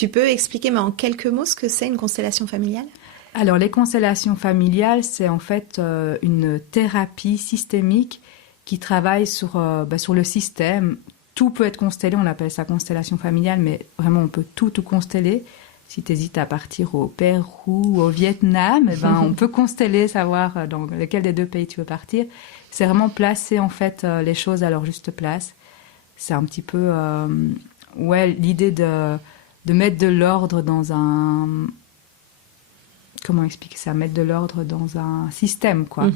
Tu peux expliquer, mais en quelques mots, ce que c'est une constellation familiale? Alors, les constellations familiales, c'est en fait une thérapie systémique qui travaille sur le système. Tout peut être constellé, on appelle ça constellation familiale, mais vraiment, on peut tout consteller. Si tu hésites à partir au Pérou ou au Vietnam, eh ben, on peut consteller, savoir dans lequel des deux pays tu veux partir. C'est vraiment placer en fait les choses à leur juste place. C'est un petit peu l'idée de mettre de l'ordre dans un... Comment expliquer ça? Mettre de l'ordre dans un système, quoi.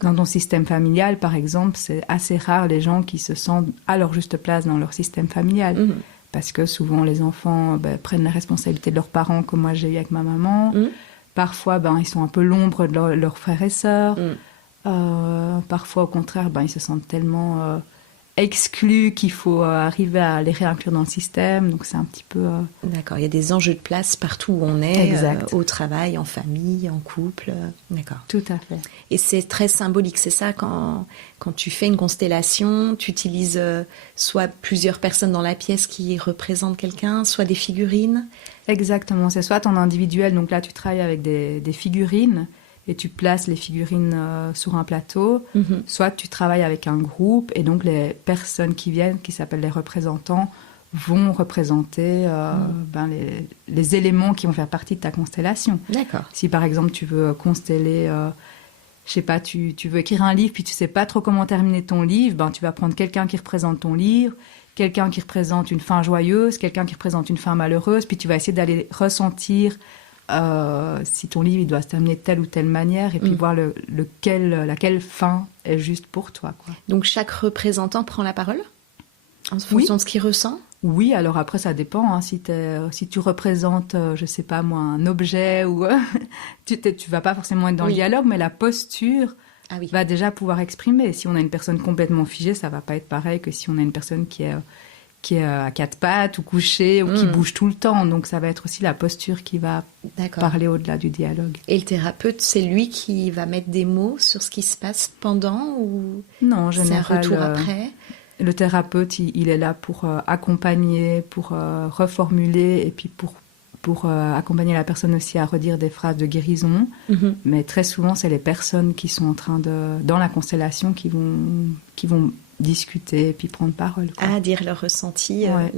Dans ton système familial, par exemple, c'est assez rare les gens qui se sentent à leur juste place dans leur système familial. Parce que souvent, les enfants prennent la responsabilité de leurs parents, comme moi j'ai eu avec ma maman. Parfois, ils sont un peu l'ombre de leurs frères et sœurs. Parfois, au contraire, ils se sentent tellement exclus qu'il faut arriver à les réinclure dans le système. Donc, c'est un petit peu... D'accord, il y a des enjeux de place partout où on est, Exact. au travail, en famille, en couple. D'accord. Tout à fait. Et c'est très symbolique, c'est ça, quand tu fais une constellation, tu utilises soit plusieurs personnes dans la pièce qui représentent quelqu'un, soit des figurines. Exactement, c'est soit en individuel, donc là tu travailles avec des figurines et tu places les figurines sur un plateau, soit tu travailles avec un groupe et donc les personnes qui viennent, qui s'appellent les représentants, vont représenter les éléments qui vont faire partie de ta constellation. D'accord. Si par exemple tu veux consteller, je sais pas, tu veux écrire un livre puis tu sais pas trop comment terminer ton livre, tu vas prendre quelqu'un qui représente ton livre, quelqu'un qui représente une fin joyeuse, quelqu'un qui représente une fin malheureuse, puis tu vas essayer d'aller ressentir si ton livre il doit se terminer de telle ou telle manière et puis voir laquelle fin est juste pour toi, quoi. Donc chaque représentant prend la parole en fonction de ce qu'il ressent? Oui, alors après ça dépend, si tu représentes, je sais pas moi, un objet ou tu vas pas forcément être dans le dialogue, mais la posture va déjà pouvoir exprimer. Si on a une personne complètement figée, ça va pas être pareil que si on a une personne qui est à quatre pattes ou couchée ou qui bouge tout le temps. Donc ça va être aussi la posture qui va parler au-delà du dialogue. Et le thérapeute, c'est lui qui va mettre des mots sur ce qui se passe pendant ou non, en général, c'est un retour après? Le thérapeute, il est là pour accompagner, pour reformuler et puis pour accompagner la personne aussi à redire des phrases de guérison. Mais très souvent, c'est les personnes qui sont dans la constellation qui vont discuter et puis prendre parole, quoi. Dire leur ressenti. Ouais.